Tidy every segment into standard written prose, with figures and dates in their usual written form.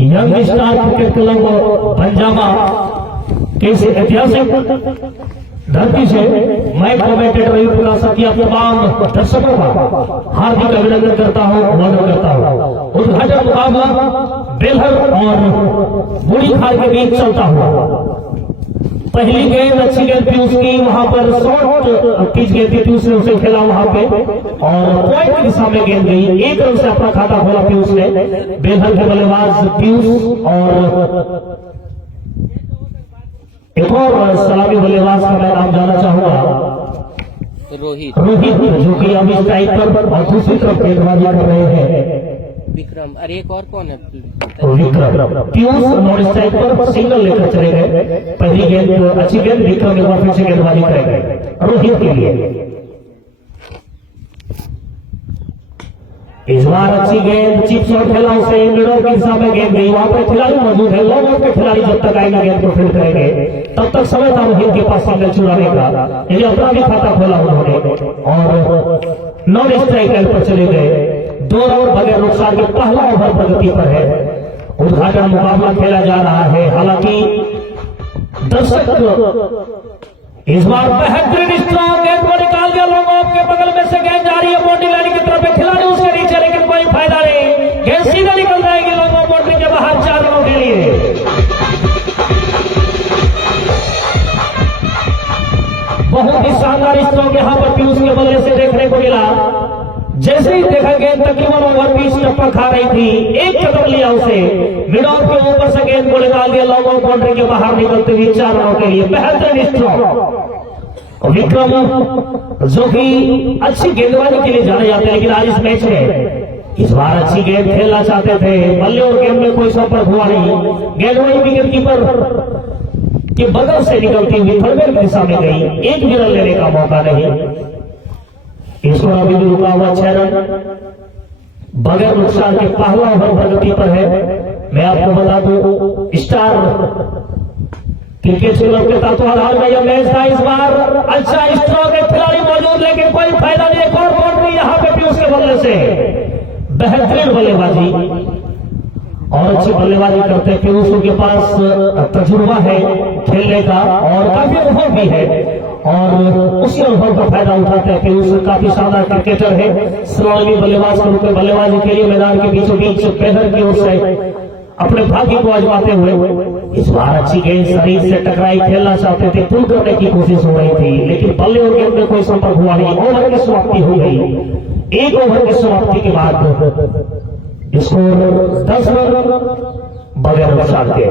Young star cricket club पंजामा के इस ऐतिहासिक धरती से मैं कमेंटेटर रही सत्या तमाम दर्शकों का हार्दिक अभिनंदन करता हूँ, वंदन करता हूँ। उद्घाटन मुकाबला बेलहर और बूढ़ी खाल के बीच चलता हुआ। पहली गेंद अच्छी गेंद थी उसकी, वहां पर शॉर्ट पिच गेंद थी, पीयूष ने उसे खेला वहां पे और पॉइंट की दिशा में गेंद गई। एक रन से अपना खाता खोला पीयूष ने। बेलहर के बल्लेबाज पीयूष और एक और सलामी बल्लेबाज का मैं नाम जानना चाहूंगा, रोहित, जो कि अभी स्ट्राइक पर और दूसरी तरफ गेंदबाजी कर रहे हैं विक्रम। अरे एक और कौन है? विक्रम। पीयूष नॉन स्ट्राइक पर सिंगल लेकर चले गए। पहली गेंद अच्छी गेंद, विक्रम एक बार फिर से गेंदबाजी करेंगे रोहित के लिए। इस बार अच्छी गेंद, चिप शॉट खेला उसे, मिडल की दिशा में गेंद गई। वहां पर खिलाड़ी मौजूद है, लॉन्ग आउट के खिलाड़ी जब तक आएंगे गेंद को फील्ड करेंगे तब तक समय था रोहित के पास सिंगल चुराने का। ये अपना भी खाता खोला उन्होंने और नॉन स्ट्राइक पर चले गए। 2 रन बगैर नुकसान के पहला ओवर प्रगति पर है। उद्घाटन मुकाबला खेला जा रहा है। हालांकि दर्शक इस बार बेहतरीन स्ट्रॉन्ग गेंद को निकाल दिया। लॉन्ग ऑफ के बगल में से गेंद जा रही है बाउंड्री लाइन की तरफ, खिलाड़ी उसके नीचे, लेकिन कोई फायदा नहीं। गेंद सीधा निकल जाएगी लॉन्ग ऑफ बाउंड्री के बाहर 4 रनों के लिए। बहुत ही शानदार स्ट्रॉन्ग यहाँ पर पीयूष के बल्ले से देखने को मिला। जैसे ही देखा गेंद तकरीबन ओवर पिच टप्पा खा रही थी, एक कदम लिया उसे, मिड ऑफ के ऊपर से गेंद को निकाल दिया लॉन्ग ऑफ बाउंड्री के बाहर निकलते हुए 4 रनों के लिए। बेहतरीन स्ट्रोक। विक्रम जो कि अच्छी गेंदबाजी के लिए जाने जाते हैं, लेकिन आज इस मैच में इस बार अच्छी गेंद खेलना चाहते थे। बल्ले और गेंद में कोई संपर्क हुआ नहीं। गेंद वही विकेट कीपर के बगल से निकलती हुई थर्ड की दिशा में गई। एक भी रन लेने का मौका नहीं। इसको अभी भी रुका हुआ 6 रन बगैर नुकसान के पहला ओवर प्रगति पर है। मैं आपको बता दूं स्टार क्रिकेट क्लब के तत्वाधान में यह मैच था। इस बार अच्छा स्ट्रोक है, खिलाड़ी मौजूद, लेकिन कोई फायदा नहीं। एक और बाउंड्री यहाँ पे पीयूष के बल्ले से। बेहतरीन बल्लेबाजी और अच्छी बल्लेबाजी करते हैं पीयूष के पास तजुर्बा है खेलने का और काफी अनुभव भी है और उसी अनुभव का फायदा उठाते हैं। पीयूष काफी शानदार क्रिकेटर है। सलामी बल्लेबाज के रूप में बल्लेबाजी के लिए मैदान के बीचों बीच बेहतर की ओर से अपने भाग्य को आजमाते हुए इस बार अच्छी गेंद शरीर से टकराई, खेलना चाहते थे, पुल करने की कोशिश हो रही थी, लेकिन बल्ले और गेंद में कोई संपर्क हुआ नहीं। ओवर की समाप्ति हो गई। एक ओवर की समाप्ति के बाद स्कोर 10 रन बगैर नुकसान के।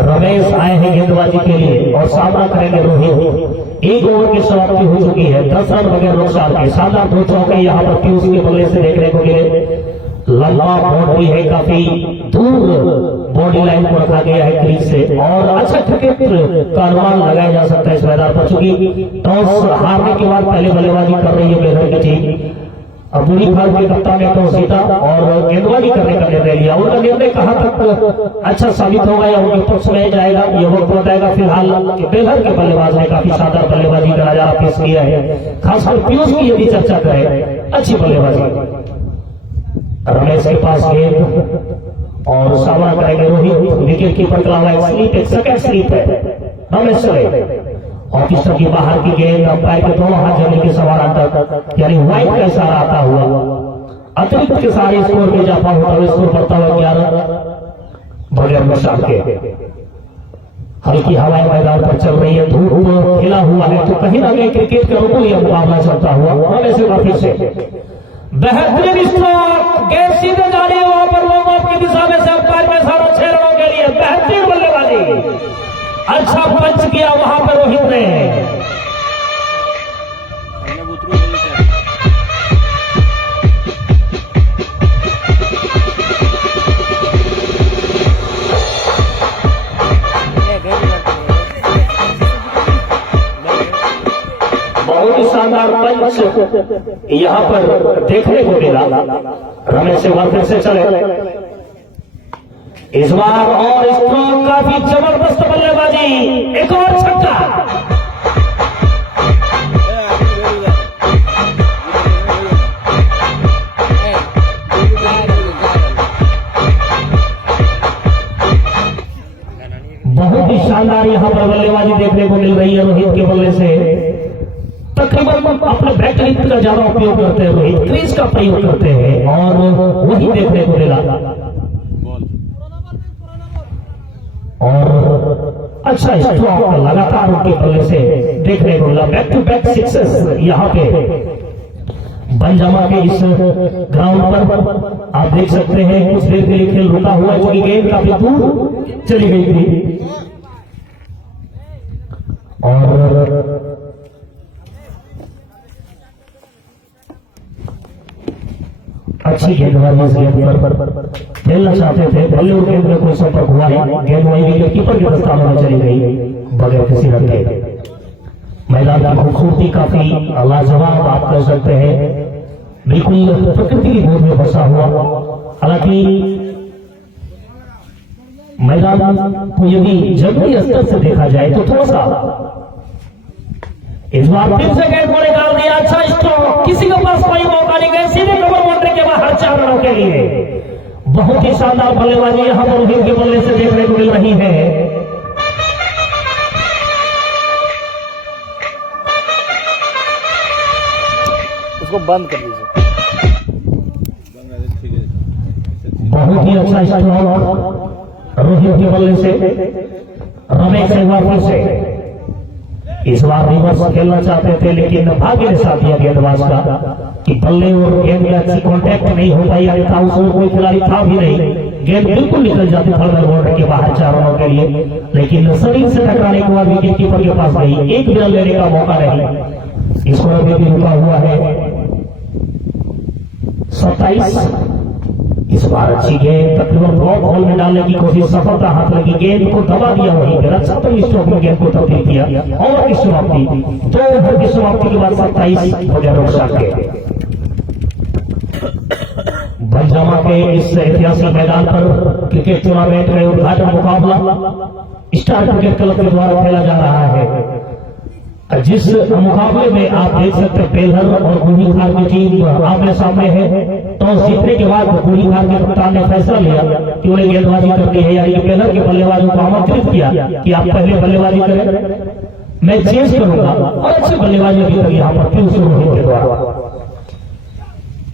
रमेश आए हैं गेंदबाजी के लिए और सामना करेंगे रोहित। एक ओवर की समाप्ति हो चुकी है, 10 रन बगैर नुकसान के। शानदार 2 चौके यहाँ पर पीयूष के बल्ले से देखने को मिले। लंबा बाउंड्री है, काफी दूर बॉडी लाइन को रखा गया है क्रीज से और अच्छा क्रिकेट का अनुमान लगाया जा सकता है इस मैदान पर। चूंकि टॉस हारने के बाद पहले बल्लेबाजी कर रही है बेलहर की टीम। अब बूढ़ी खाल के कप्तान ने टॉस जीता और गेंदबाजी करने का निर्णय लिया। उनका निर्णय कहां तक अच्छा साबित होगा या उनके पक्ष में जाएगा ये वक्त बताएगा। फिलहाल बेलहर के बल्लेबाज ने काफी शानदार बल्लेबाजी का नजारा पेश किया है। खासकर पीयूष की यदि चर्चा करें, अच्छी बल्लेबाजी। रमेश के पास गेंद और सामना करेंगे रोहित। विकेट कीपर का एक स्लीप, एक सेकंड स्लीप है। रमेश चले ऑफिसर की बाहर की गेंद अंपायर के दोनों हाथ जमीन के सवार तक, यानी व्हाइट का इशारा आता हुआ अतिरिक्त के सारे स्कोर में इजाफा होता हुआ स्कोर बढ़ता हुआ 11 बगैर नुकसान के। हल्की हवाएं मैदान पर चल रही है, धूप खिला हुआ है, तो कहीं ना कहीं क्रिकेट के अनुकूल यह मुकाबला चलता हुआ। रमेश वापिस से बेहतरीन स्ट्रोक, गेंद सीधे जा रही है वहां पर लॉन्ग ऑफ की दिशा में से अंपायर के सारा 6 रनों के लिए। बेहतरीन बल्लेबाजी, अच्छा पंच किया वहां पर रोहित ने। बहुत ही शानदार पंच यहाँ पर देखने को मिला। रमेश से फिर से चले इस बार और स्ट्रोक, काफी जबरदस्त बल्लेबाजी। एक और छक्का। यहाँ पर बल्लेबाजी देखने को मिल रही है रोहित के बल्ले से। तकरीबन अपने बैकलिफ्ट का ज्यादा उपयोग करते हैं रोहित, क्रीज का प्रयोग करते हैं और वही देखने को मिला। और अच्छा स्ट्रोक लगातार उनके बल्ले से देखने को मिला। बैक टू बैक सिक्सेस यहाँ पे बंजामा के इस ग्राउंड पर आप देख सकते हैं। कुछ देर के लिए खेल रुका हुआ है क्योंकि गेंद काफी दूर चली गई थी और अच्छी गेंदबाजी इस गेंद पर खेलना चाहते थे। बल्ले और गेंद में कोई संपर्क हुआ है, गेंद वही विकेट कीपर के प्रस्ताव में चली गई बगैर किसी रन के। मैदान की खूबसूरती काफी लाजवाब आप कह सकते हैं, बिल्कुल प्रकृति की गोद में बसा हुआ। हालांकि मैदान को यदि जमीनी स्तर से देखा जाए तो थोड़ा सा इस बार फिर से गेंद को निकाल दिया। अच्छा स्ट्रोक, किसी के पास कोई मौका नहीं गया, सीधे कवर बाउंड्री के बाहर 4 रनों के लिए। बहुत ही शानदार बल्लेबाजी यहां पर रोहित के बल्ले से देखने को मिल रही है। उसको बंद कर दीजिए। बहुत ही अच्छा स्ट्रोक रोहित के बल्ले से। रमेश एक बार फिर से इस बार रिवर्स खेलना चाहते थे लेकिन भाग्य ने साथ दिया गेंदबाज का कि बल्ले और गेंद में अच्छी कांटेक्ट नहीं हो पाई। अन्यथा उसमें कोई खिलाड़ी था भी नहीं, गेंद बिल्कुल निकल जाती थर्ड बाउंड्री के बाहर 4 रनों के लिए। लेकिन शरीर से टकराने के बाद विकेट कीपर के पास गई, एक भी रन लेने का मौका नहीं। स्कोर अभी भी रुका हुआ है 27। इस बार अच्छी गेंद तकरीबन ब्लॉक होल में डालने की कोशिश, सफलता हाथ लगी, गेंद को दबा दिया वहीं पर। अच्छा तो स्ट्रोक में गेंद को तब्दील किया और की समाप्ति 2 ओवर की समाप्ति के बाद 27 बगैर नुकसान के बंजामा के इस ऐतिहासिक मैदान पर क्रिकेट टूर्नामेंट में उद्घाटन मुकाबला स्टार क्रिकेट क्लब के द्वारा खेला जा रहा है। जिस मुकाबले में आप देख सकते हैं बेलहर और गुलीखार की टीम आमने सामने है। टॉस जीतने के बाद गुलीखार के कप्तान ने फैसला लिया कि उन्हें गेंदबाजी करनी है, यानी कि बेलहर के बल्लेबाजों को आमंत्रित किया कि आप पहले बल्लेबाजी करें, मैं चेंज करूंगा। और अच्छी बल्लेबाजी अभी तक यहाँ पर पीयूष रोहित के द्वारा।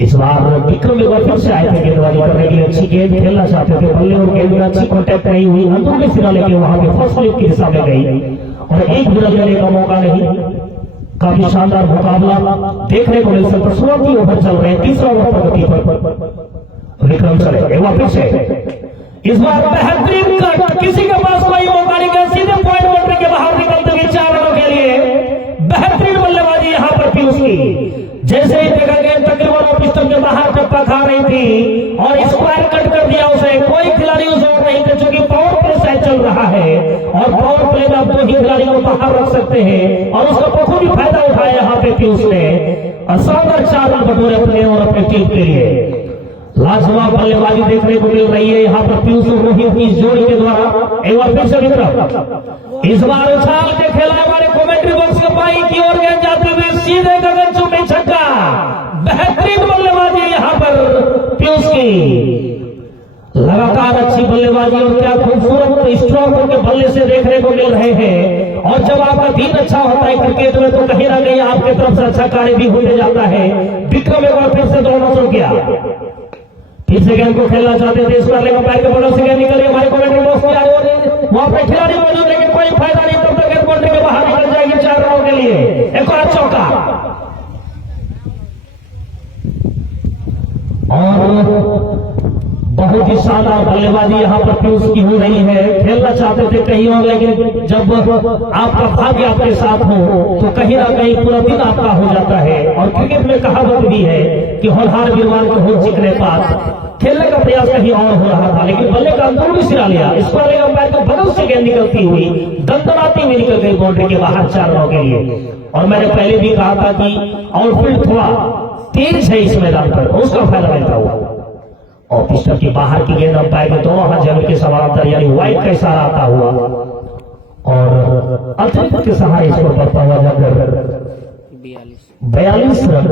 इस बार विक्रम एक बार फिर से आए थे गेंदबाजी करने के लिए, अच्छी गेंद खेलना चाहते थे, बल्ले और गेंद में अच्छी कॉन्टैक्ट नहीं हुई, अंदरूनी सिरा लेके वहां पे फर्स्ट स्लिप की दिशा में गई और एक भी रन लेने का मौका नहीं। काफी शानदार मुकाबला देखने को मिल सकता। 16 ओवर चल रहे हैं, 3रा ओवर प्रगति पर विक्रम चले एक बार फिर से। इस बार बेहतरीन कट, किसी के पास कोई मौका नहीं गया, सीधे पॉइंट बाउंड्री के बाहर निकलते हुए 4 रनों के लिए बेहतरीन बल्लेबाजी यहाँ पर पीयूष की। जैसे ही देखा गया तकरीबन पिस्टन के बाहर टप्पा खा रही थी और स्क्वायर कट कर दिया उसे। कोई खिलाड़ी उस ओवर नहीं थे चूंकि पावर प्ले शायद चल रहा है और पावर प्ले में आप 2 ही खिलाड़ी को बाहर रख सकते हैं और उसका बखूबी फायदा उठाया यहाँ पे पीयूष ने। शानदार 4 रन बटोरे अपने और अपनी टीम के लिए। लाजवाब बल्लेबाजी देखने को मिल रही है यहाँ पर पीयूष और रोहित की जोड़ी के द्वारा। एक बार फिर से विक्रम इस बार उछाल के खेला हमारे कमेंट्री बॉक्स के पाई की ओर गेंद जाते हुए सीधे गगनचुंबी छक्का। बेहतरीन बल्लेबाजी यहाँ पर पीयूष की। लगातार अच्छी बल्लेबाजी और क्या खूबसूरत स्ट्रोक के बल्ले से देखने को मिल रहे हैं। और जब आपका दिन अच्छा होता है क्रिकेट में तो कहीं ना कहीं आपके तरफ से अच्छा कार्य भी होते जाता है। विक्रम एक बार फिर से दौड़ना शुरू किया, फिर से गेंद को खेलना चाहते थे, इस पर लेकर पैर के बड़ों से गेंद निकल रही। हमारे कमेंट्री बॉक्स में आए वहां पर खिलाड़ी मौजूद लेकिन कोई फायदा नहीं, तब तक गेंद बाउंड्री के बाहर निकल जाएगी 4 रनों के लिए। एक और चौका और बहुत ही शानदार बल्लेबाजी यहाँ पर पीयूष की हो रही है। खेलना चाहते थे कहीं और लेकिन जब आपका भाग्य आपके साथ हो तो कहीं ना कहीं पूरा दिन आपका हो जाता है। और क्रिकेट में कहावत भी है कि होनहार वीरवान को हो जिक्र पास। खेलने का प्रयास कहीं और हो रहा था लेकिन बल्ले का अंदरूनी सिरा लिया, इस पर अंपायर के बगल से गेंद निकलती हुई दंदनाती हुई निकल गई बाउंड्री के बाहर 4 रनों के लिए। और मैंने पहले भी कहा था कि आउटफील्ड थोड़ा तेज है इस मैदान पर, उसका फायदा मिलता हुआ। और पिस्टन की बाहर की गेंद अंपायर के दोनों हाथ जमीन के समानांतर यानी वाइड का इशारा आता हुआ और अतिरिक्त के सहारे इस पर बढ़ता हुआ जाकर 42 रन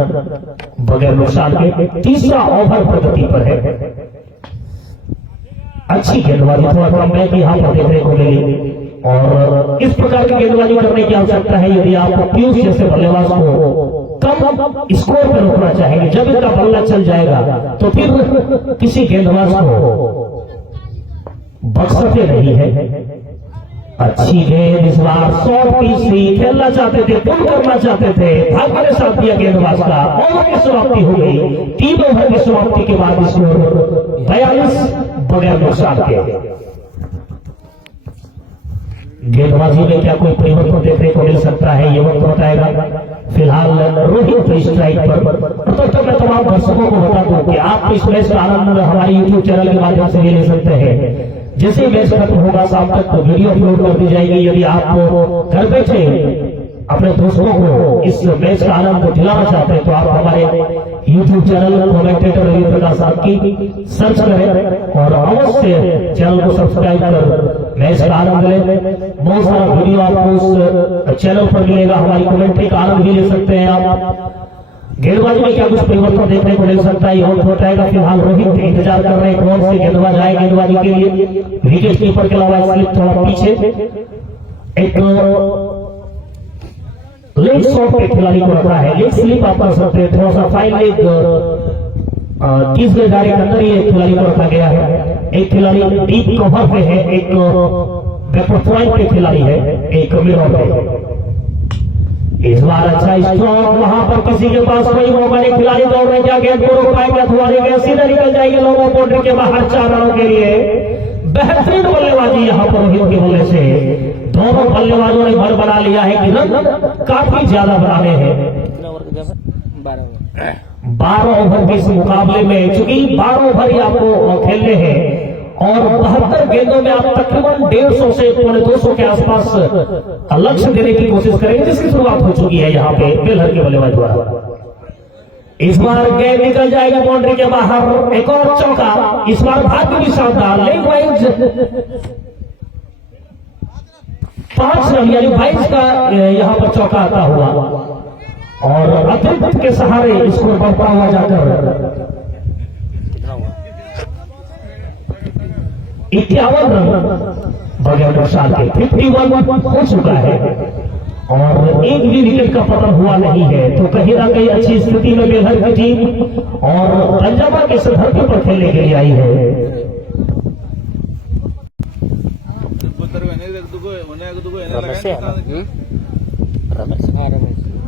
बगैर नुकसान के 3रा ओवर प्रगति पर है। अच्छी गेंदबाजी थोड़ा कम बैक यहाँ पर देखने को मिली। और इस प्रकार की गेंदबाजी करने की आवश्यकता है यदि आप पीयूष जैसे बल्लेबाज को कम स्कोर पर रोकना चाहेंगे। जब इनका बल्ला चल जाएगा तो फिर किसी गेंदबाज को बख्शते नहीं है। अच्छी गेंद इस बार शॉर्ट पीस थी, खेलना चाहते थे, पुल करना चाहते थे, भाग्य ने साथ दिया गेंदबाज का। ओवर की समाप्ति हो गई। 3 ओवर की समाप्ति के बाद स्कोर 42 बगैर नुकसान के। गेंदबाजी में क्या कोई परिवर्तन देखने को मिल सकता है, ये वक्त बताएगा। फिलहाल रोहित स्ट्राइक पर। तो मैं तमाम दर्शकों को बता दूं कि आप इस मैच का आनंद हमारे यूट्यूब चैनल के माध्यम से भी ले सकते हैं। जैसे मैच खत्म होगा शाम तक तो वीडियो अपलोड कर दी जाएगी। यदि आप घर बैठे अपने दोस्तों को इस मैच का आनंद दिलाना चाहते हैं तो आप हमारे YouTube channel commentator Ravi Prakash साहब की सर्च करें और अवश्य चैनल को सब्सक्राइब कर मैच का आनंद लें। बहुत सारा वीडियो आपको उस चैनल पर मिलेगा। हमारी कमेंट्री का आनंद भी ले सकते हैं आप। गेंदबाजी में क्या कुछ परिवर्तन देखने को मिल सकता है, यह हो जाएगा। फिलहाल रोहित इंतजार कर रहे हैं कौन से गेंदबाज आए गेंदबाजी के लिए। विकेट कीपर के अलावा स्लिप थोड़ा पीछे, एक लेग शॉट के खिलाड़ी को रखा है। लेग स्लिप आप कर सकते हैं, थोड़ा सा फाइन लेग 30 गज दायरे के अंदर ही एक खिलाड़ी को रखा गया है। एक खिलाड़ी डीप कवर पे है, एक बैकवर्ड पॉइंट पे खिलाड़ी है, एक मिडल पे। इस बार अच्छा स्ट्रोक, वहां पर किसी के पास कोई मौका नहीं, खिलाड़ी दौड़ रहे, क्या गेंद को रोक पाएंगे अथवा गेंद सीधे निकल जाएगी लोगों बाउंड्री के बाहर 4 रनों के लिए। बेहतरीन बल्लेबाजी यहाँ पर रोहित के बल्ले से। दोनों बल्लेबाजों ने भर बना लिया है कि रन काफी ज्यादा बनाने हैं। 12 ओवर के इस मुकाबले में, चूंकि 12 ओवर ही आपको खेलने हैं और 72 गेंदों में आप तकरीबन 150 से 200 के आसपास लक्ष्य देने की कोशिश करेंगे, जिसकी शुरुआत हो चुकी है यहाँ पे बेलहर के बल्लेबाज द्वारा। इस बार गेंद निकल जाएगा बाउंड्री के बाहर, एक और चौका। इस बार भाग्य भी शानदार, लेग वाइज 5 रन यानी 22 का यहाँ पर चौका आता हुआ और अतिरिक्त के सहारे स्कोर बढ़ता हुआ जाकर 51 रन बगैर नुकसान के 51 हो चुका है और एक भी विकेट का पतन हुआ नहीं है। तो कहीं ना कहीं अच्छी स्थिति में बेलहर की टीम और पंजाब के धरती पर खेलने के लिए आई है।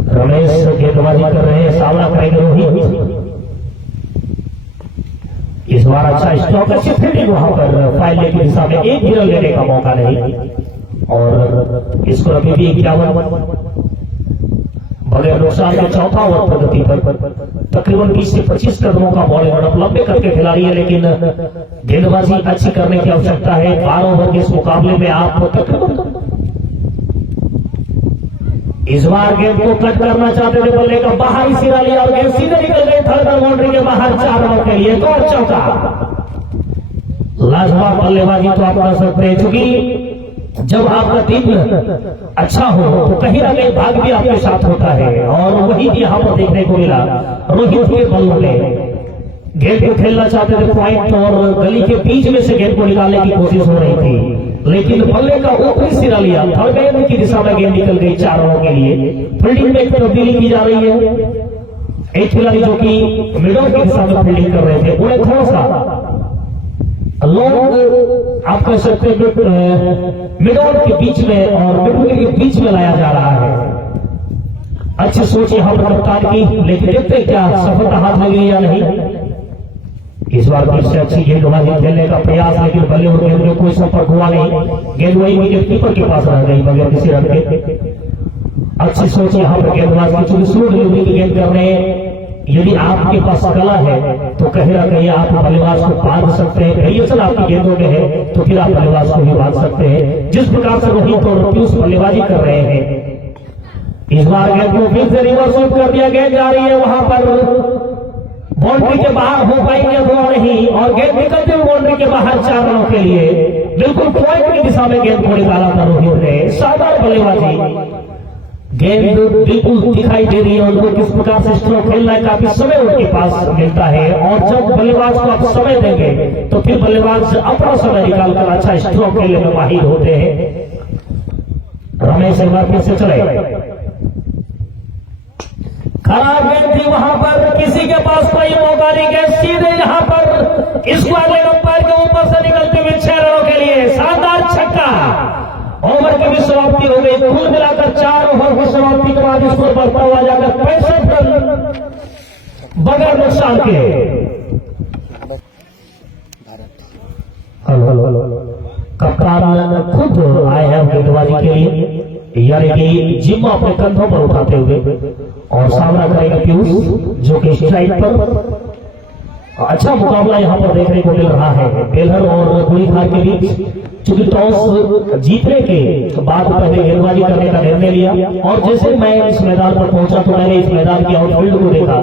रमेश गेंदबाजी कर रहे हैं, सामना करेंगे रोहित। इस बार अच्छा स्ट्रोक, अच्छी फील्डिंग वहां पर फाइल की दिशा में, एक भी रन लेने का मौका नहीं और इसको अभी भी 51 बगैर नुकसान के चौथा ओवर प्रगति पर तकरीबन 20 से 25 कदमों का बॉलिंग रन लंबे करके खिलाड़ी है, लेकिन गेंदबाजी अच्छी करने की आवश्यकता है। 12 ओवर के इस मुकाबले में आप तकरीबन इस बार गेंद को कट करना चाहते थे, बल्ले का बाहरी सिरा लिया और गेंद सीधे निकल गई थर्ड बाउंड्री के बाहर 4 रनों के लिए। तो चौका, लाजवाब बल्लेबाजी तो आप कर सकते हैं, क्योंकि जब आपका टीम अच्छा हो तो कहीं ना कहीं भाग भी आपके साथ होता है और वही यहाँ पर देखने को मिला। रोहित के बल्लों ने गेंद को खेलना चाहते थे पॉइंट और गली के बीच में से गेंद को निकालने की कोशिश हो रही थी, लेकिन बल्ले का ऊपरी सिरा लिया, थर्ड गेंद की दिशा में गेंद निकल गई 4 रनों के लिए। फील्डिंग में तब्दीली की जा रही है। एक खिलाड़ी जो कि मिडल की दिशा में फील्डिंग कर रहे थे, उन्हें थोड़ा सा लॉन्ग आप कह सकते हैं मिडल के बीच में और मिडल के बीच में लाया जा रहा है। अच्छी सोच यहाँ पर कप्तान की, लेकिन देखते क्या सफलता हाथ लगी या नहीं। इस बार फिर से अच्छी गेंदबाजी खेलने का प्रयास, लेकिन बल्ले और गेंद में कोई संपर्क हुआ नहीं। गेंद वही विकेट कीपर के पास रह गई बगैर किसी रन के। अच्छी सोच यहाँ पर गेंदबाज की, चूंकि स्लो डिलीवरी की गेंद कर रहे हैं। यदि आपके पास कला है तो कहीं ना कहीं आप बल्लेबाज को बांध सकते हैं। वेरिएशन आपकी गेंदों में है तो फिर आप बल्लेबाज को भी बांध सकते हैं। जिस प्रकार से रोहित और पीयूष बल्लेबाजी कर रहे हैं, इस बार गेंद को फिर से रिवर्स कर दिया, गेंद जा रही है वहां पर बाउंड्री के बाहर, हो पाएंगे अथवा नहीं, और गेंद निकलते हुए बाउंड्री के बाहर 4 रनों के लिए। बिल्कुल पॉइंट की दिशा में गेंद को निकाला था रोहित ने। शानदार बल्लेबाजी, गेंद बिल्कुल दिखाई दे रही है उनको किस प्रकार से स्ट्रोक खेलना है। काफी समय उनके पास मिलता है और जब बल्लेबाज को आप समय देंगे तो फिर बल्लेबाज अपना समय निकालकर अच्छा स्ट्रोक खेलने में माहिर होते हैं। रमेश एक बार फिर से चले, खराब गेंद थी वहां पर, किसी के पास कोई मौका नहीं गया, सीधे यहां पर इस वाले अंपायर के ऊपर से निकलते हुए 6 रनों के लिए शानदार छक्का। ओवर की भी समाप्ति हो गई। कुल मिलाकर 4 ओवर की समाप्ति के बाद स्कोर बढ़ता हुआ जाकर 65 रन बगैर नुकसान के। कप्तान खुद आए हैं गेंदबाजी के लिए, यानी कि जिम्मा अपने कंधों पर उठाते हुए, और सामना करेगा पीयूष जो कि स्ट्राइक पर। अच्छा मुकाबला यहां पर देखने को मिल रहा है बेलहर और गुड़ीखार के बीच, चूंकि टॉस जीतने के बाद पहले गेंदबाजी करने का निर्णय लिया, और जैसे मैं इस मैदान पर पहुंचा तो मैंने इस मैदान की आउटफील्ड को देखा,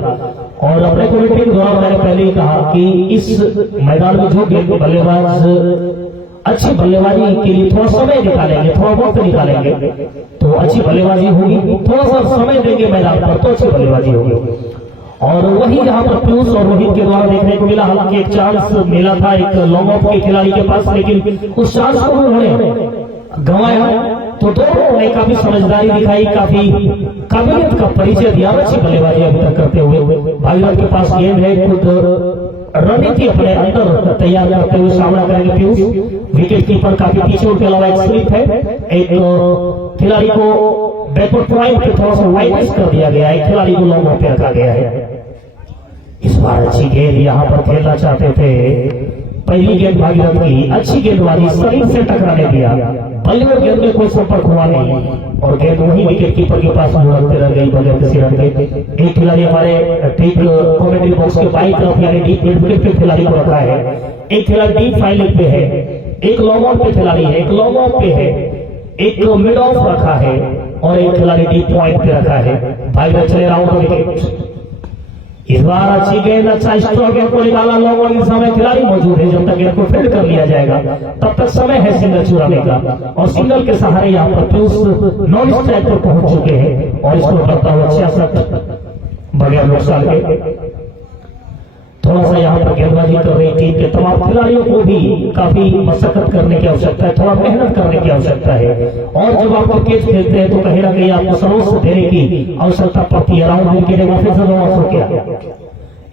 और अपने कमेंट्री के दौरान मैंने पहले ही कहा कि इस मैदान में जो गेंद बल्लेबाज अच्छी बल्लेबाजी के लिए थोड़ा समय निकालेंगे, थोड़ा वक्त निकालेंगे तो अच्छी बल्लेबाजी होगी, थोड़ा सा समय देंगे मैदान पर तो अच्छी बल्लेबाजी होगी। और वही यहाँ पर पीयूष और रोहित के द्वारा देखने को मिला। हालांकि एक चांस मिला था एक लॉन्ग ऑफ के खिलाड़ी के पास, लेकिन उस चांस को उन्होंने गंवाया, तो दोनों ने काफी समझदारी दिखाई, काफी काबिलियत का परिचय दिया, अच्छी बल्लेबाजी अभी तक करते हुए। भाईलाल के पास गेंद है, खुद रणनीति अपने अंदर तैयार करते हुए सामना करेंगे पीयूष। विकेट कीपर काफी पीछे, उनके अलावा एक स्लिप है, एक खिलाड़ी को बैकवर्ड पॉइंट पे थोड़ा सा वाइड कर दिया गया है, एक खिलाड़ी को लॉन्ग ऑफ पे रखा गया है। इस बार अच्छी गेंद यहाँ पर खेलना चाहते थे, पहली गेंद भागीरथ की अच्छी गेंदबाजी, शरीर से टकराने दिया, बल्ले और गेंद में कोई संपर्क हुआ नहीं, और गेंद वही विकेट कीपर के पास मुड़ते रह गई बगैर किसी रन के। एक खिलाड़ी हमारे ठीक कॉमेंट्री बॉक्स के बाई तरफ यानी डीप मिड विकेट पे खिलाड़ी को रखा है, एक खिलाड़ी डीप फाइलिंग पे है, एक लॉन्ग ऑफ पे खिलाड़ी है, एक लॉन्ग ऑफ पे है, एक मिड ऑफ रखा है, और एक खिलाड़ी डीप पॉइंट पे रखा है। भागीरथ चले राउंड विकेट। इस बार अच्छी गेंद, अच्छा स्ट्रोक गेंद को निकाला, लॉन्ग ऑन के समय खिलाड़ी मौजूद है, जब तक गेंद को फील्ड कर लिया जाएगा तब तक समय है सिंगल चुराने का, और सिंगल के सहारे यहाँ पर पीयूष नॉन स्ट्राइक पर पहुंच चुके हैं, और इसको करता हुआ 66 बगैर नुकसान के। थोड़ा सा यहाँ पर गेंदबाजी कर रही टीम के तमाम खिलाड़ियों को भी काफी मशक्कत करने की आवश्यकता है, थोड़ा मेहनत करने की आवश्यकता है, और जब आप क्रिकेट खेलते हैं तो कहीं ना कहीं आपको सर्वस्व देने की आवश्यकता पड़ती है। राउंड विकेट एक बार फिर से लॉस हो गया,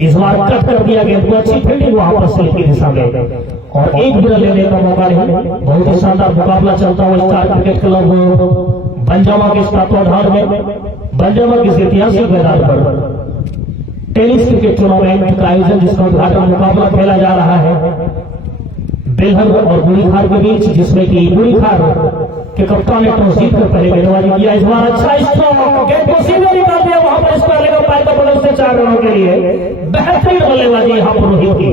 इस बार कट कर दिया गया, तो अच्छी फील्डिंग वहां पर स्लिप की दिशा में, और एक भी रन लेने का मौका नहीं। बहुत ही शानदार मुकाबला चलता हुआ स्टार क्रिकेट क्लब बंजामा के तत्वाधान में, बंजामा के ऐतिहासिक मैदान पर टेनिस क्रिकेट टूर्नामेंट का आयोजन, जिसका उद्घाटन मुकाबला खेला जा रहा है बेलहर और गुड़ीखार के बीच, जिसमें कि गुड़ीखार के कप्तान ने टॉस जीतकर पहले गेंदबाजी किया। इस बार अच्छा स्ट्रोक, गेंद को सीधे निकाल दिया, वहां पर इसको लेकर पाई का बदल से 4 रनों के लिए बेहतरीन बल्लेबाजी यहाँ पर रोहित की।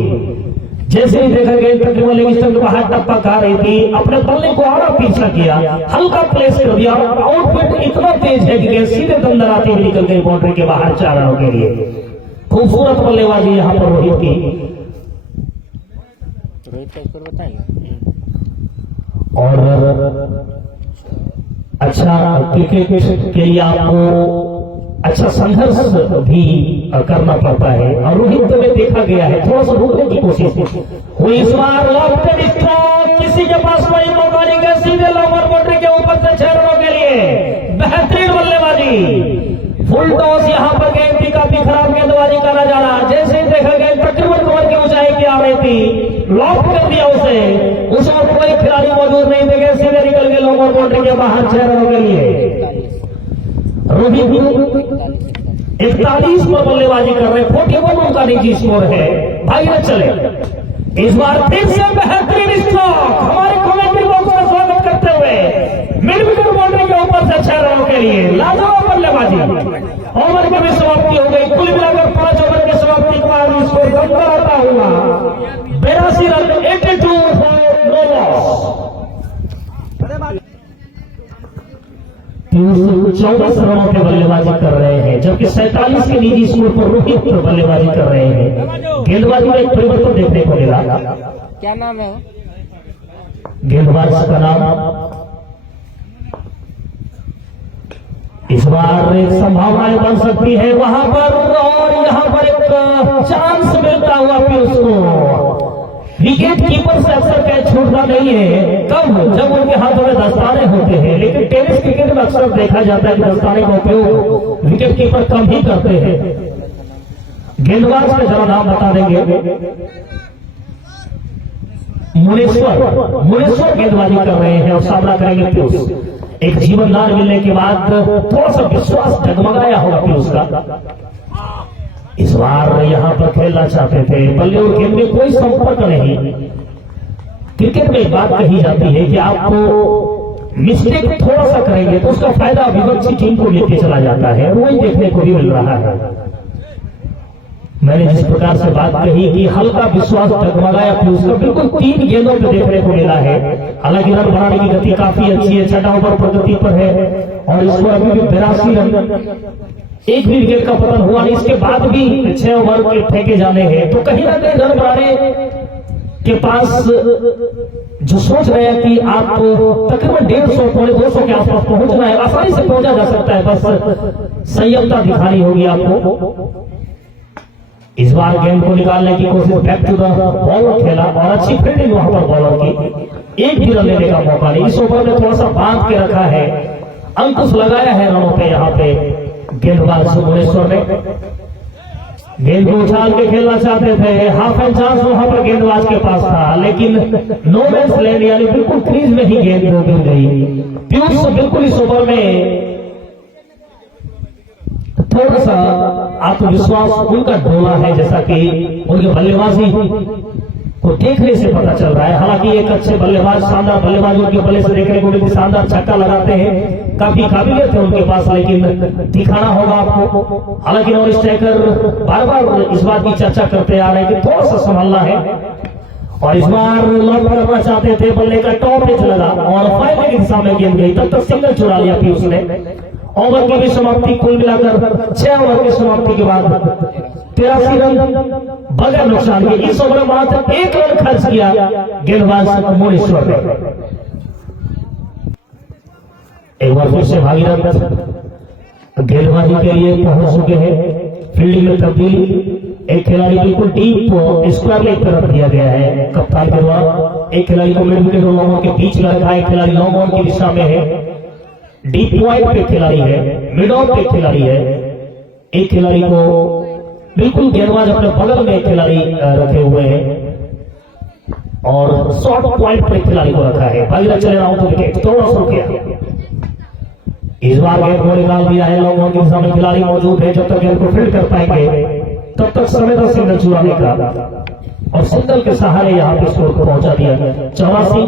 जैसे ही देखा गेंद तकरीबन लेग स्टंप के बाहर टप्पा खा रही थी, अपने बल्ले को आड़ा पीछा किया, हल्का प्लेस कर दिया, आउटफिट इतना तेज है कि गेंद सीधे अंदर आती हुई निकल गई बाउंड्री के बाहर 4 रनों के लिए। खूबसूरत बल्लेबाजी यहाँ पर रोहित की। रोहित का स्कोर बताएंगे। और अच्छा क्रिकेट के लिए आपको अच्छा संघर्ष भी करना पड़ता है, और रोहित में देखा गया है थोड़ा सा रोकने की कोशिश हुई। इस बार लॉफ्टेड स्ट्रोक, किसी के पास कोई मौका नहीं गया, सीधे लॉन्गर बाउंड्री के ऊपर से 6 रनों के लिए बेहतरीन बल्लेबाजी। फुल टॉस यहाँ पर गेंद थी, काफी खराब गेंदबाजी करा जा रहा, जैसे ही देखा गया तकरीबन कमर की ऊंचाई की आ रही थी, लॉक कर दिया उसे, उस वक्त कोई खिलाड़ी मौजूद नहीं थे, सीधे निकल गए लॉन्गर बाउंड्री के बाहर 6 रनों के लिए। रोहित 41 पर बल्लेबाजी कर रहे, 41 उनका निजी स्कोर है। भागीरथ चले, इस बार फिर से बेहतरीन स्ट्रोक, हमारे कमेंट्री बॉक्स का स्वागत करते हुए मिड विकेट बाउंड्री के ऊपर से 6 रनों के लिए लाजवाब बल्लेबाजी। ओवर की भी समाप्ति हो गई, कुल मिलाकर 5 ओवर की समाप्ति के बाद स्कोर बनता रहता हुआ 82 रन, 82 फॉर नो लॉस। 314 रनों के बल्लेबाजी कर रहे हैं, जबकि 47 के निजी स्कोर पर रोहित बल्लेबाजी कर रहे हैं। गेंदबाजी में एक परिवर्तन देखने को मिला। क्या नाम है? गेंदबाज का नाम इस बार एक संभावनाएं बन सकती है वहां पर, और यहां पर एक चांस मिलता हुआ पीयूष को। विकेट कीपर से अक्सर कैच छूटता नहीं है, कब? जब उनके हाथों में दस्ताने होते हैं। लेकिन टेनिस क्रिकेट में अक्सर देखा जाता है कि दस्ताने का उपयोग विकेट कीपर कम ही करते हैं। गेंदबाज का जरा नाम बता देंगे। मुनेश्वर गेंदबाजी कर रहे हैं और सामना करेंगे पीयूष। एक जीवनदान मिलने के बाद थोड़ा सा विश्वास डगमगाया होगा पीयूष का। इस बार यहां पर खेलना चाहते थे, बल्ले और गेंद में कोई संपर्क नहीं। क्रिकेट में एक बात कही जाती है कि आप मिस्टेक थोड़ा सा करेंगे तो उसका फायदा विपक्षी टीम को लेके चला जाता है, वही देखने को भी मिल रहा है। मैंने जिस प्रकार से बात कही कि हल्का विश्वास डगमगाया पीयूष का, बिल्कुल 3 गेंदों पे देखने को मिला है। हालांकि रन बनाने की गति काफी अच्छी है, 6 ओवर प्रगति पर है और इसको अभी भी 82 रन, एक भी विकेट का पतन हुआ नहीं। इसके बाद भी 6 ओवर के फेंके जाने हैं, तो कहीं ना कहीं रन बनाने के पास जो सोच रहे हैं कि आप तकरीबन 150 पौने 200 के आसपास पहुंचना है, आसानी से पहुंचा जा सकता है, बस संयमता दिखानी होगी आपको। इस बार गेंद को निकालने की कोशिश, बैक टू द बॉलर खेला और अच्छी फील्डिंग वहां पर बॉलर की, एक भी रन लेने का मौका नहीं। इस ओवर में थोड़ा सा बांध के रखा है, अंकुश लगाया है रनों पे यहाँ पे गेंदबाज भुवनेश्वर ने। गेंद को उछाल के खेलना चाहते थे, हाफ एंड चांस वहां पर गेंदबाज के पास था, लेकिन नो मैंस लैंड यानी बिल्कुल क्रीज में ही गेंद गिर गई। पीयूष बिल्कुल इस ओवर में थोड़ा सा आत्मविश्वास उनका ढोला है, जैसा कि उनके बल्लेबाजी को देखने से पता चल रहा है। हालांकि एक अच्छे बल्लेबाज, शानदार बल्लेबाज उनके बल्ले से देखने को मिलती, शानदार छक्का लगाते हैं, काफी काबिलियत है उनके पास, लेकिन दिखाना होगा आपको। हालांकि नॉन स्ट्राइकर बार बार इस बात की चर्चा करते आ रहे हैं कि थोड़ा सा संभालना है, और इस बार लॉक करना चाहते थे, बल्ले का टॉप एज लगा और फाइनल की दिशा में गेंद गई, तब तक सिंगल चुरा लिया पीयूष ने। ओवर की भी समाप्ति, कुल मिलाकर 6 ओवर की समाप्ति के बाद 83 रन बगैर नुकसान के। इस ओवर में मात्र 1 रन खर्च किया गेंदबाज मुनेश्वर ने। एक बार फिर से भागीरथ गेंदबाजी के लिए पहुंच चुके हैं। फील्डिंग में तब्दीली, एक खिलाड़ी बिल्कुल डीप स्क्वायर लेग पर रख दिया गया है कप्तान के द्वारा। एक खिलाड़ी को मिड विकेट और के बीच में रखा है, एक खिलाड़ी लॉन्ग ऑन की दिशा में है, डीप पॉइंट पे खिलाड़ी है, मिड ऑन पे खिलाड़ी है। एक खिलाड़ी को बिल्कुल गेंदबाज अपने बगल में एक खिलाड़ी रखे हुए हैं और शॉर्ट पॉइंट पे खिलाड़ी को रखा है। भागीरथ चले रहा हूं तो विकेट थोड़ा सा किया। इस बार गेंद को निकाल दिया है, लॉन्ग ऑन के सामने खिलाड़ी मौजूद है, जब तक गेंद को फील्ड कर पाएंगे तब तक समय था सिंगल चुराने का, और सिंगल के सहारे यहाँ पे स्कोर को पहुंचा दिया 84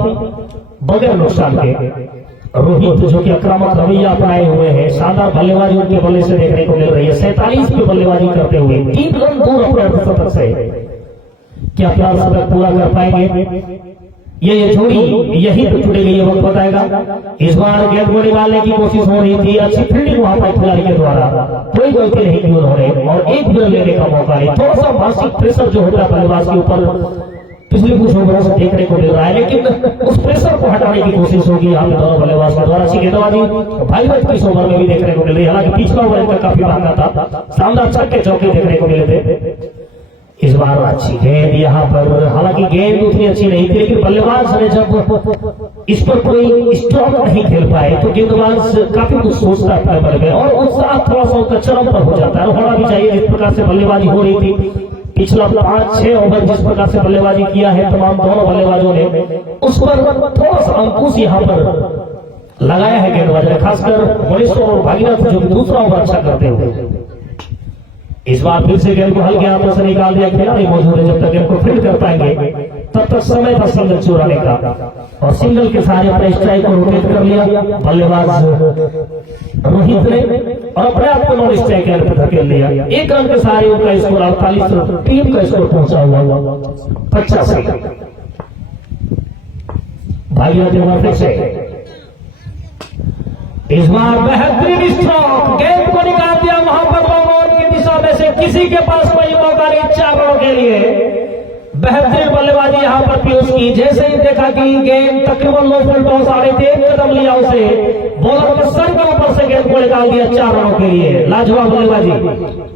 बगैर नुकसान के। रोहित जो कि आक्रामक रवैया अपनाए हुए हैं, शानदार बल्लेबाजी उनके बल्ले से देखने को मिल रही है। 47 पे बल्लेबाजी करते हुए 3 रन दूर अपने अर्धशतक से, क्या अपना अर्धशतक पूरा कर पाएंगे? ये जोड़ी यही तो जुड़ेगी, ये वक्त बताएगा। इस बार गेंद को निकालने की कोशिश हो रही थी, अच्छी फील्डिंग वहां पर खिलाड़ी के द्वारा, कोई गलती नहीं की उन्होंने और एक भी रन लेने का मौका नहीं। थोड़ा सा मानसिक प्रेशर जो होता है बल्लेबाज के ऊपर पिछले कुछ ओवरों से देखने को मिल रहा है, लेकिन उस प्रेशर को हटाने की कोशिश होगी यहाँ पे दोनों बल्लेबाज के द्वारा। अच्छी गेंदबाजी भागीरथ की इस ओवर में भी देखने को मिल रही है। हालांकि पिछला ओवर इनका काफी महंगा था, शानदार छक्के चौके देखने को मिले थे। इस बार अच्छी गेंद यहाँ पर, हालांकि गेंद उतनी अच्छी नहीं थी, लेकिन बल्लेबाज ने जब इस पर कोई स्ट्रोक नहीं खेल पाए तो गेंदबाज काफी कुछ सोचता है बल में, और उत्साह थोड़ा सा उनका चरम पर हो जाता है। होना भी चाहिए, जिस प्रकार से बल्लेबाजी हो रही थी पिछला 5-6 ओवर, जिस प्रकार से बल्लेबाजी किया है तमाम दोनों बल्लेबाजों ने, उस पर थोड़ा सा अंकुश यहाँ पर लगाया है गेंदबाज ने, खासकर मुनेश्वर और भागीरथ जो दूसरा ओवर अच्छा करते हुए। इस बार फिर से गेंद को हल्के हाथों से निकाल दिया, खिलाड़ी मौजूद है, जब तक गेंद को फील्ड कर पाएंगे तब तक समय था सिंगल चुराने का, और सिंगल के सहारे अपने स्ट्राइक को रोटेट कर लिया बल्लेबाज रोहित ने और अपने आप को नॉन स्ट्राइक पर धकेल लिया। 1 रन के सहारे उनका स्कोर 48, टीम का स्कोर पहुंचा हुआ 85। भागीरथ फिर से इस बार बेहतरीन स्ट्रोक, गेंद को निकाल दिया वहां पर की दिशा में से, किसी के पास कोई मौका नहीं 4 रनों के लिए। बेहतरीन बल्लेबाजी यहाँ पर पीयूष की, जैसे ही देखा कि गेंद तकरीबन लो फुल टॉस आ रही थी, 1 कदम लिया उसे, बॉलर के सर के ऊपर से गेंद को निकाल दिया 4 रनों के लिए। लाजवाब बल्लेबाजी,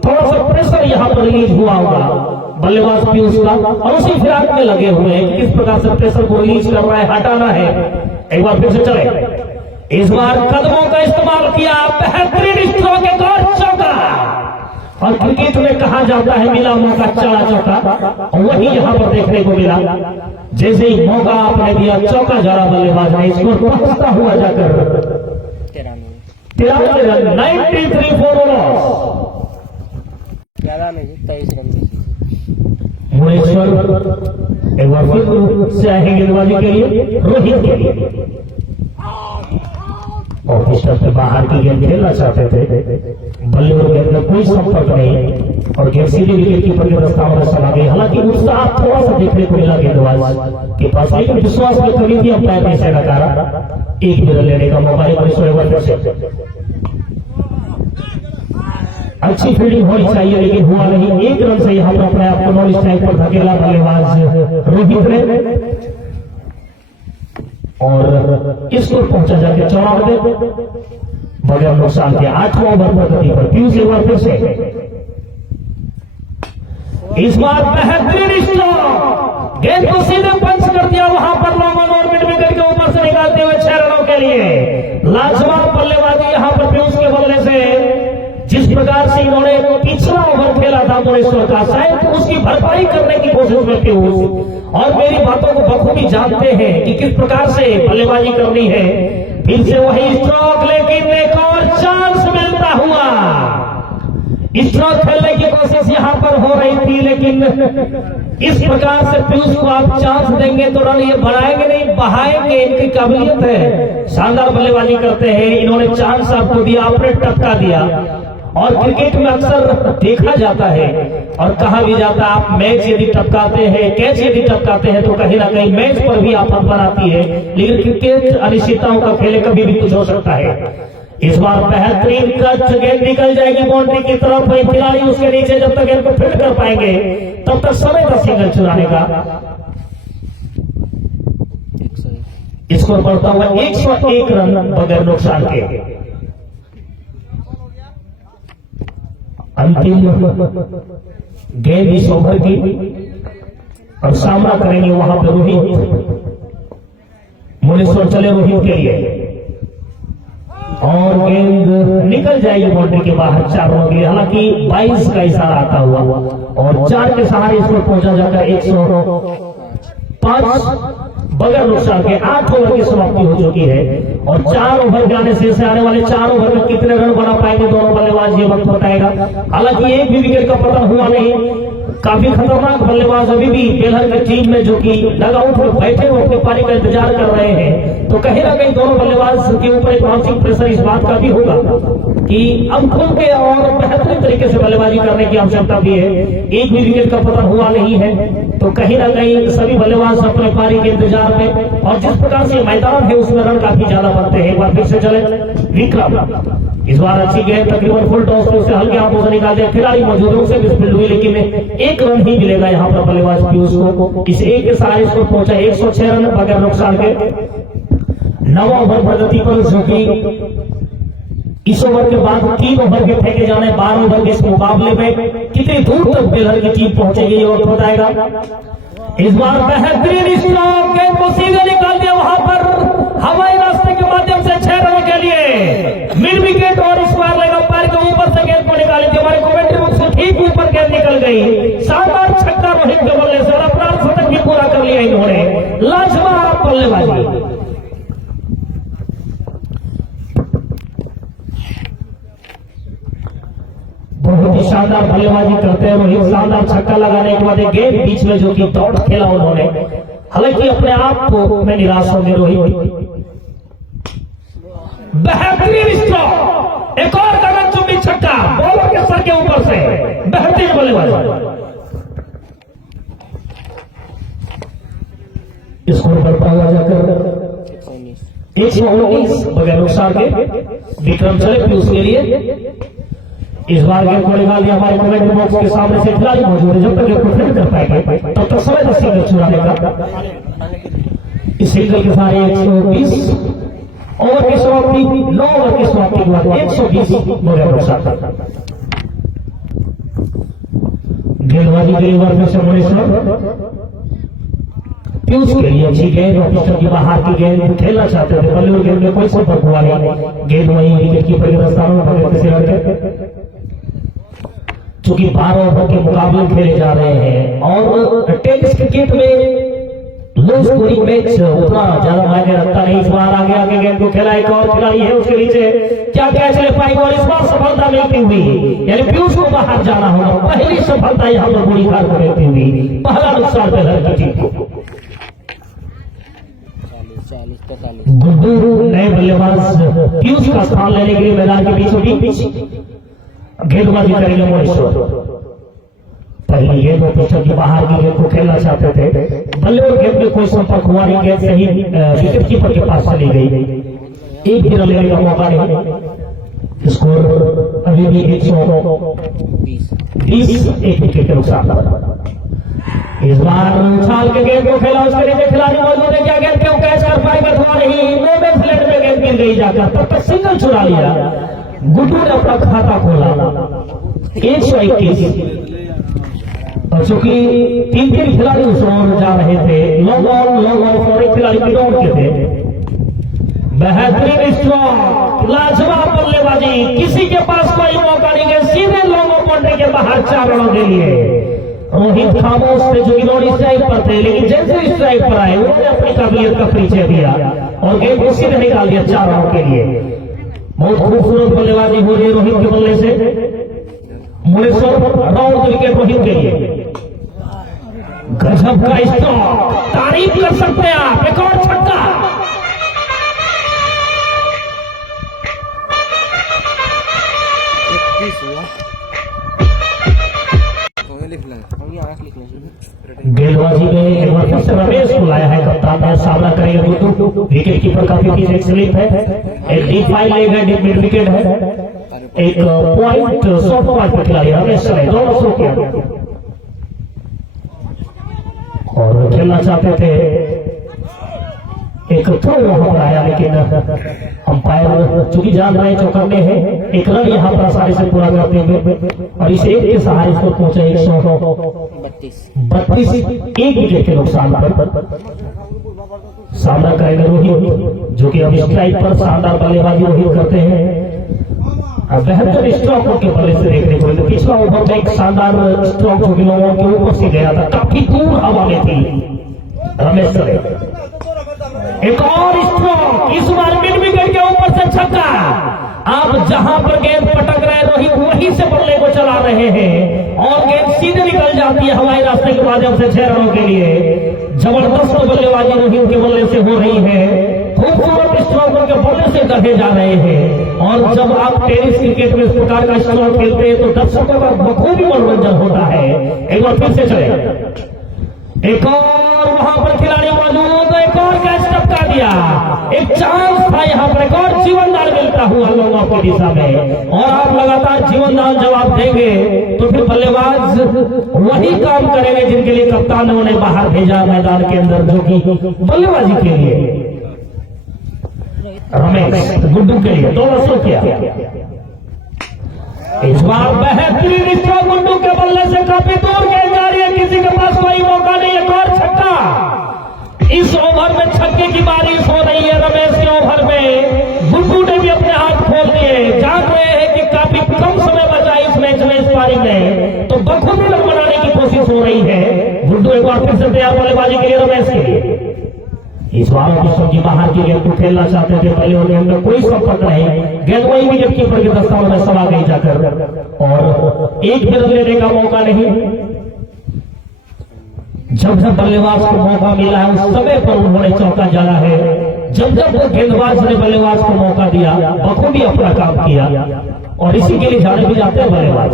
थोड़ा सा प्रेशर यहाँ पर रिलीज हुआ होगा बल्लेबाज पीयूष का, और उसी फिराक में लगे हुए हैं कि किस प्रकार से प्रेशर को रिलीज करना है, हटाना है। एक बार फिर से चले, इस बार कदमों का इस्तेमाल किया, बेहतरीन स्ट्रोक, एक और चौका। और क्रिकेट में कहा जाता है मिला मौका चला चौका, और वही यहां पर देखने को मिला। जैसे ही मौका आपने दिया, चौका जड़ा बल्लेबाज ने, स्कोर पहुंचता हुआ जाकर 93 run, 93 for all. 23 run Muneshwar एक बार फिर से आएंगे गेंदबाजी के लिए, रोहित के लिए, और पिस्टन से बाहर की गेंद खेलना चाहते थे, बल्ले और गेंद में कोई संपर्क नहीं, और गेंद सीधे विकेट कीपर के प्रस्ताव में चला गई। हालांकि उत्साह थोड़ा सा देखने को मिला गेंदबाज के पास, लेकिन विश्वास में कमी थी, अंपायर ने इसे नकारा। एक विकेट लेने का मौका है मुनेश्वर से। अच्छी फील्डिंग होनी चाहिए, लेकिन हुआ नहीं। एक रन से यहां पर अपने आप को नॉन स्ट्राइक पर धकेला बल्लेबाज रोहित ने, और इसको पहुंचा जाके 94 बगैर नुकसान के 8वां ओवर पर गति पर पीयूष एक बार फिर से, इस बार बेहतरीन स्ट्रोक, गेंद को सीधे पंच कर दिया वहां पर लॉन्ग और मिड विकेट के ऊपर से निकालते हुए 6 रनों के लिए। लाजवाब बल्लेबाजी यहां पर पीयूष के बल्ले से। जिस प्रकार से इन्होंने पिछला ओवर खेला था मुनेश्वर का, शायद उसकी भरपाई करने की कोशिश में पीयूष, और मेरी बातों को बखूबी जानते हैं कि किस प्रकार से बल्लेबाजी करनी है। फिर से वही स्ट्रोक, लेकिन एक और चांस मिलता हुआ। स्ट्रोक खेलने की कोशिश यहां पर हो रही थी, लेकिन इस प्रकार से पीयूष को आप चांस देंगे तो रन ये बढ़ाएंगे नहीं, बहाएंगे। इनकी काबिलियत है, शानदार बल्लेबाजी करते हैं। इन्होंने चांस आपको दिया, आपने टपका दिया। और क्रिकेट में अक्सर देखा जाता है और कहा भी जाता है, आप मैच यदि टपकाते हैं, कैच यदि टपकाते हैं, तो कहीं ना कहीं मैच पर भी आफत बनाती है। लेकिन क्रिकेट अनिश्चितताओं का खेल, कभी भी कुछ हो सकता है। इस बार बेहतरीन कट, गेंद निकल जाएगी बाउंड्री की तरफ। खिलाड़ी उसके नीचे जब तक गेंद को फिट कर पाएंगे, तब तक समय का सिंगल चुराने का। स्कोर बढ़ता हुआ 101 रन बगैर नुकसान के। अंतिम गेंद इस ओवर की, और सामना करेंगे वहां पर रोहित। मुनेश्वर चले रोहित के लिए, और गेंद निकल जाएगी बाउंड्री के बाहर 4 रनों के लिए। हालांकि 22 का इशारा आता हुआ, और 4 के सहारे इसको पहुंचा जाकर 105 बगैर नुकसान के। 8 ओवर की समाप्ति हो चुकी है, और 4 ओवर जाने से आने वाले 4 ओवर में कितने रन बना पाएंगे दोनों बल्लेबाज, ये वक्त बताएगा। हालांकि एक भी विकेट का पतन हुआ नहीं। काफी खतरनाक बल्लेबाज अभी भी बेलहर की टीम में, जो कि डगआउट में बैठे हुए अपनी पारी का इंतजार कर रहे हैं। तो कहीं ना कहीं दोनों बल्लेबाज के ऊपर एक मानसिक प्रेशर इस बात का भी होगा कि अब खुल के और बेहतरीन तरीके से बल्लेबाजी करने की आवश्यकता भी है। एक भी विकेट का पतन हुआ नहीं है, तो कहीं ना कहीं सभी बल्लेबाज अपने पारी के इंतजार में, और जिस प्रकार से मैदान है उसमें रन काफी ज्यादा बनते हैं। एक बार फिर से चले विक्रम, इस बार अच्छी गेंद तकरीबन फुल टॉस पे उसे हल्के हाथों से निकाल दिया। खिलाड़ी मौजूदों से मिसफील्ड हुई, लेकिन 1 रन ही मिलेगा यहाँ पर बल्लेबाज पीयूष को। इस एक के सहारे इसको पहुंचा 106 रन बगैर नुकसान के। 9वां ओवर प्रगति पर, जो कि इस ओवर के बाद 3 ओवर के फेंके जाने 12 ओवर के इस मुकाबले में कितनी दूर तक बेलहर की टीम पहुंचेगी, ये वक्त बताएगा। इस बार बेहतरीन स्ट्रोक, गेंद को सीधे निकाल दिया वहां पर हवाई रास्ते के माध्यम से 6 रनों के लिए मिड विकेट, और इस बार लेग अंपायर के ऊपर से गेंद को निकाली थी। हमारे कमेंट्री बॉक्स से ठीक ऊपर गेंद निकल गई। शानदार छक्का रोहित के बल्ले से, और अपना शतक भी पूरा कर लिया इन्होंने। लाजवाब बल्लेबाजी। बहुत ही शानदार बल्लेबाजी करते हैं रोहित। शानदार छक्का लगाने के बाद एक गेंद बीच में जो कि डॉट खेला उन्होंने। हालांकि अपने आप को में निराश होंगे रोहित। बेहतरीन स्ट्रोक, एक और गगनचुंबी छक्का बॉलर के सर के ऊपर से। बेहतरीन बल्लेबाजी। स्कोर बढ़ता हुआ जाकर 119 बगैर नुकसान के। विक्रम चले पीयूष के लिए। इस बार गेंद को निकाल दिया हमारे कमेंट्री बॉक्स के सामने से खिलाड़ी मौजूद है। जब तक गेंद को फिट कर पाएंगे तब तक समय का सिंगल चुराने का। इस सिंगल के सारे 120 ओवर की समाप्ति, 9 ओवर की समाप्ति के बाद 120 बगैर नुकसान। गेंदबाजी के लिए वर्ग से पीयूष के लिए अच्छी गेंद और पिस्टन की बाहर की गेंद खेलना चाहते थे, बल्ले और गेंद में कोई संपर्क हुआ नहीं। गेंद वहीं विकेट कीपर के स्थानों में भगत से लड़के, चूंकि 12 ओवर के मुकाबले खेले जा रहे हैं और टेनिस क्रिकेट में लो स्कोरिंग मैच उतना ज्यादा मायने रखता नहीं। इस बार आगे आगे गेंद को खेला, एक और खिलाड़ी है उसके नीचे, क्या कैच ले पाएंगे और इस बार सफलता मिलती हुई, यानी पीयूष को बाहर जाना होगा। पहली सफलता यहाँ पर बुरी खार को मिलती हुई, पहला नुकसान पे हर की टीम को। 40-45 गुड्डू नए बल्लेबाज पीयूष का स्थान लेने के लिए मैदान के बीचों बीच गेंदबाजी करेंगे मोरेश्वर। पहली गेंद और पिस्टन की बाहर की गेंद को खेलना चाहते थे, बल्ले और गेंद में कोई संपर्क हुआ नहीं। गेंद सही विकेट कीपर के पास चली गई, एक भी रन लेने का मौका नहीं। स्कोर अभी भी 120, एक विकेट के नुकसान। इस बार उछाल के गेंद को खेला, उसके नीचे खिलाड़ी मौजूद है, क्या गेंद क्यों कैच कर पाएगा अथवा नहीं। नो बेस लेट में गेंद गिर गई जाकर, तब तक सिंगल चुरा लिया। गुड्डू ने अपना खाता खोला 121, और चूंकि 3 खिलाड़ी उस ओर जा रहे थे, लॉन्ग ऑन और एक खिलाड़ी मिड के थे। बेहतरीन स्ट्रोक, लाजवाब बल्लेबाजी, किसी के पास कोई मौका नहीं है, सीधे लॉन्ग बाउंड्री के बाहर 4 रनों के लिए। रोहित खामोश थे जो कि नॉन स्ट्राइक पर थे, लेकिन जैसे स्ट्राइक पर आए उन्होंने अपनी काबिलियत का परिचय दिया और गेंद को सीधे निकाल दिया 4 रनों के लिए। बहुत खूबसूरत बल्लेबाजी हो रही है रोहित के बल्ले से। मुनेश्वर राउंड विकेट रोहित के लिए। गजब का स्ट्रोक, तारीफ कर सकते हैं आप। एक और छक्का, गेंदबाजी में एक बार फिर से रमेश को लाया है कप्तान ने, सामना करेंगे गुड्डू। विकेट कीपर काफी पीछे स्लिप है, एक डीप फाइल लेगा, डीप मिड विकेट है, एक पॉइंट शॉर्ट पॉइंट पर खिलाड़ी रमेश है, दोनों शो किया और खेलना चाहते थे। एक थ्रो वहां पर आया, लेकिन अंपायर चूंकि जान रहे चौकन्ने हैं, एक रन यहाँ पर आसानी से पूरा करते हुए और इस एक के सहारे पर पहुंचे 132, एक विकेट के नुकसान पर। सामना करेंगे रोहित जो कि अब स्ट्राइक पर शानदार बल्लेबाजी रोहित करते हैं। बेहतर स्ट्रोक के बल्ले से देखने को मिले। पिछला ओवर में एक शानदार स्ट्रोक जो कि लोगों के ऊपर से गया था, काफी दूर हवा में थी। रमेश एक और स्ट्रोक, इस बार मिड विकेट के ऊपर से छक्का। आप जहां पर गेंद पटक रहे रोहित वहीं से बल्ले को चला रहे हैं और गेंद सीधे निकल जाती है हवाई रास्ते के माध्यम से 6 रनों के लिए। जबरदस्त बल्लेबाजी रोहित के बल्ले से हो रही है, खूबसूरत स्ट्रोक उनके बल्ले से कहे जा रहे हैं। और जब आप टेनिस क्रिकेट में इस प्रकार का स्ट्रोक खेलते हैं तो दर्शकों का बखूबी मनोरंजन होता है। एक बार फिर से चले, एक और वहां पर खिलाड़ी मौजूद, एक और कैच टपका दिया। एक चांस था यहाँ पर, एक और जीवनदान मिलता हुआ लोगों की दिशा में। और आप लगातार जीवनदान जवाब देंगे तो फिर बल्लेबाज वही काम करेंगे जिनके लिए कप्तान ने उन्हें बाहर भेजा मैदान के अंदर, जो कि बल्लेबाजी के लिए रमेश गुड्डू के लिए 2 रनों किया। इस बार बेहतरीन स्ट्रोक गुड्डू के बल्ले से काफी दूर गेंद जा रही है, किसी के पास कोई मौका नहीं। एक और छक्का, इस ओवर में छक्के की बारिश हो रही है। रमेश के ओवर में गुड्डू ने भी अपने हाथ खोल दिए, जान रहे हैं कि काफी कम समय बचा इस मैच में, इस पारी में, तो बखूबी रन बनाने की कोशिश हो रही है। गुड्डू एक बार फिर से तैयार बल्लेबाजी के लिए रमेश के लिए। इस बार पिस्टन की बाहर की गेंद को खेलना चाहते थे, पहले और गेंद में कोई संपर्क नहीं। गेंद वही विकेट कीपर के दस्तावेज में समा गई जाकर और एक भी रन लेने का मौका नहीं। जब जब बल्लेबाज को मौका मिला है उस समय पर उन्होंने चौका जड़ा है। जब जब वो गेंदबाज ने बल्लेबाज को मौका दिया बखूबी अपना काम किया और इसी के लिए जाने भी जाते हैं बल्लेबाज।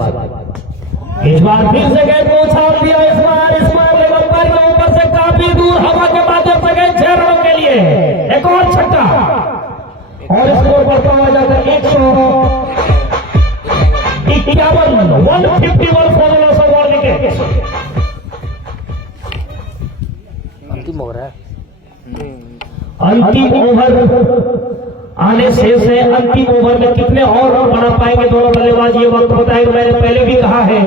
इस बार फिर से गेंद को उछाल दिया, इस बार लेवल पर के ऊपर से काफी दूर हवा के माध्यम से गेंद 6 रनों के लिए। एक और छक्का और स्कोर बढ़ता हुआ जाकर 151 फॉर लॉस ऑफ 1 विकेट। अंतिम ओवर है, अंतिम ओवर आने से अंतिम ओवर में कितने और रन बना पाएंगे दोनों बल्लेबाज, ये वक्त बताएगा। मैंने पहले भी कहा है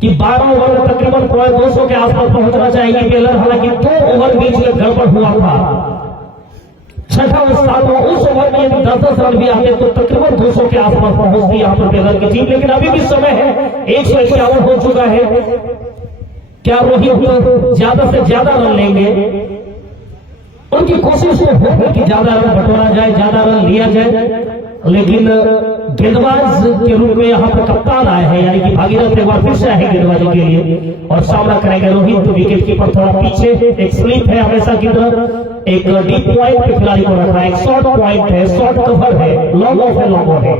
कि 12 ओवर में तकरीबन 200 के आसपास पहुंचना चाहिए पेलर, हालांकि 2 ओवर बीच में गड़बड़ हुआ था। छठा और सातवां उस ओवर में यदि 10-10 रन भी आते तो तकरीबन 200 के आसपास पहुंचती यहाँ पर पेलर की टीम, लेकिन अभी भी समय है, 151 हो चुका है। क्या रोहित ज्यादा से ज्यादा रन लेंगे? उनकी कोशिश तो होगी कि ज्यादा रन बटोरा जाए, ज्यादा रन लिया जाए, लेकिन गेंदबाज के रूप में यहाँ पर कप्तान आए हैं, यानी कि भागीरथ एक बार फिर से आए गेंदबाजी के लिए और सामना करेंगे रोहित। तो विकेट कीपर थोड़ा पीछे, एक स्लिप है हमेशा की तरह, एक डीप पॉइंट पे खिलाड़ी को रखा है, एक शॉर्ट पॉइंट है, शॉर्ट कवर है, लॉन्ग ऑफ है, लॉन्ग ऑफ है।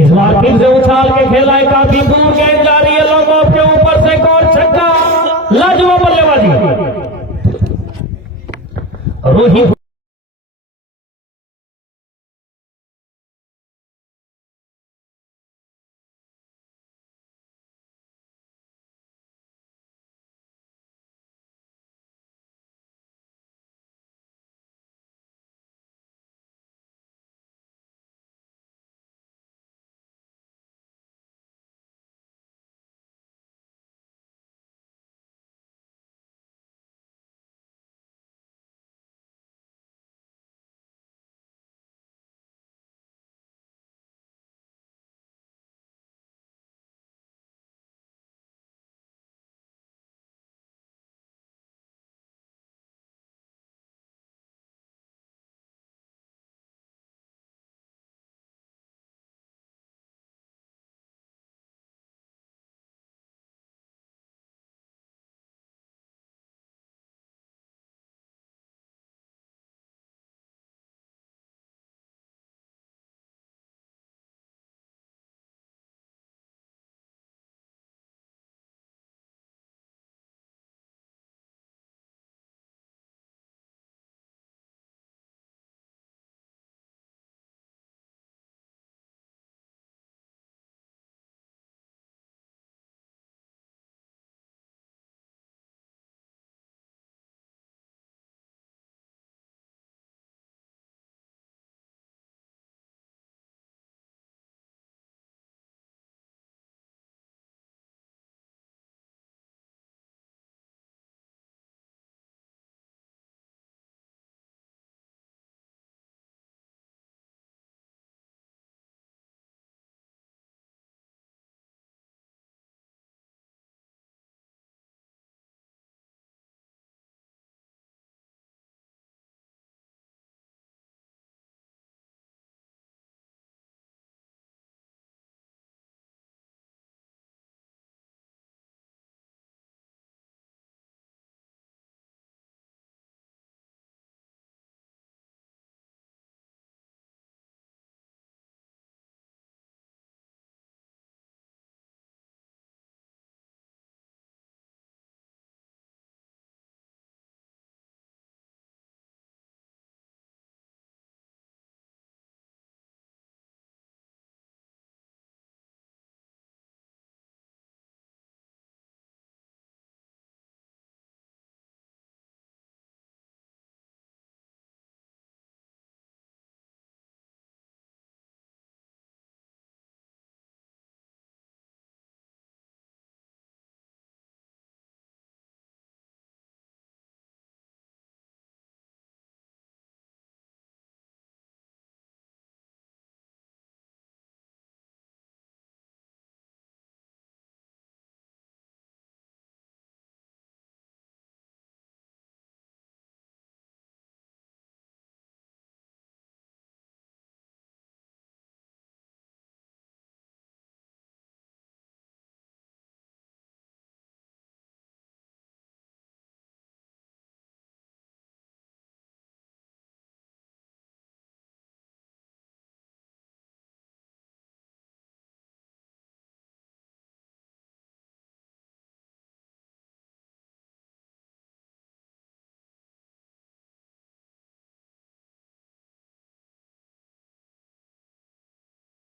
इस बार फिर से उछाल के खेला है, काफी दूर गेंद जा रही है, लॉन्ग ऑफ के ऊपर से एक और छक्का, लाजवाब बल्लेबाजी रोहित।